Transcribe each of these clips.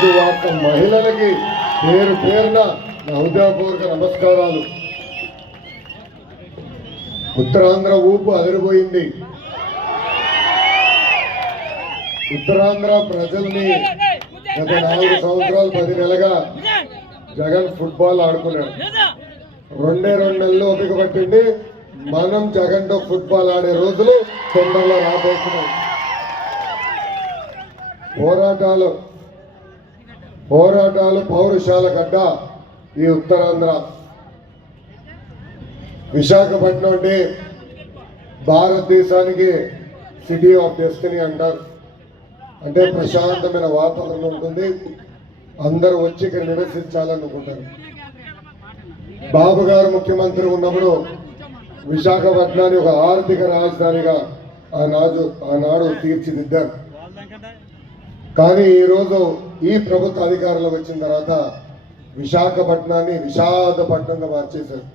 వార్త మహిళలకి పేరు పేరున నా హృదయపూర్వక నమస్కారాలు. ఉత్తరాంధ్ర ఊపు అదిరిపోయింది. ఉత్తరాంధ్ర ప్రజల్ని గత నాలుగు సంవత్సరాలు పది నెలగా జగన్ ఫుట్బాల్ ఆడుకున్నాడు. రెండే రెండు నెలలు ఓపిక పట్టింది. మనం జగన్తో ఫుట్బాల్ ఆడే రోజులు తొందరలో రాబోతున్నాం పోరాటాలు పోరాటాలు పౌరుషాల గడ్డ ఈ ఉత్తరాంధ్ర. విశాఖపట్నం అంటే భారతదేశానికి సిటీ ఆఫ్ డెస్టినీ అంటారు. అంటే ప్రశాంతమైన వాతావరణం ఉంటుంది. అందరూ వచ్చి ఇక్కడ నివసించాలనుకుంటారు. బాబు గారు ముఖ్యమంత్రి ఉన్నప్పుడు విశాఖపట్నాన్ని ఒక ఆర్థిక రాజధానిగా ఆనాడు ఆనాడు తీర్చిదిద్దారు. కానీ ఈరోజు ఈ ప్రభుత్వ అధికారంలోకి వచ్చిన తర్వాత విశాఖపట్నాన్ని విషాదపట్నంగా మార్చేశారు.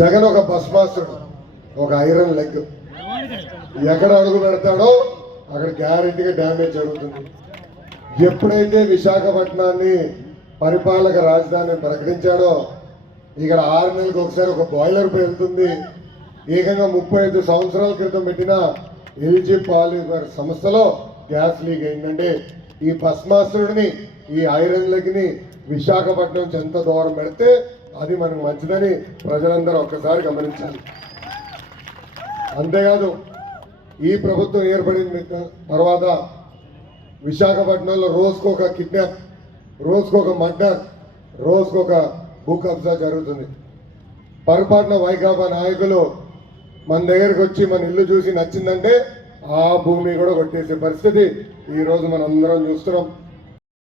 జగన్ ఒక భస్మాసుడు ఒక ఐరన్ లెగ్. ఎక్కడ అడుగు పెడతాడో అక్కడ గ్యారెంటీగా డ్యామేజ్ జరుగుతుంది. ఎప్పుడైతే విశాఖపట్నాన్ని పరిపాలక రాజధాని ప్రకటించాడో ఇక్కడ ఆరు నెలలకు ఒకసారి ఒక బాయిలర్ వెళ్తుంది ఏకంగా ముప్పై ఐదు సంవత్సరాల క్రితం పెట్టిన ఎల్జీ పాలిమర్ సంస్థలో గ్యాస్ లీక్ అయిందంటే ఈ భస్మాసురుడిని ఈ ఐరన్ లెగ్ని విశాఖపట్నం నుంచి ఎంత దూరం పెడితే అది మనకు మంచిదని ప్రజలందరూ ఒక్కసారి గమనించాలి. అంతేకాదు ఈ ప్రభుత్వం ఏర్పడిన తర్వాత విశాఖపట్నంలో రోజుకు ఒక కిడ్నాప్ రోజుకు ఒక మర్డర్ రోజుకు ఒక భూ కబ్జా జరుగుతుంది. పొరపాటున వైకాపా నాయకులు మన దగ్గరికి వచ్చి మన ఇల్లు చూసి నచ్చిందంటే ఆ భూమి కూడా కొట్టేసే పరిస్థితి ఈరోజు రోజు మనం అందరం చూస్తున్నాం.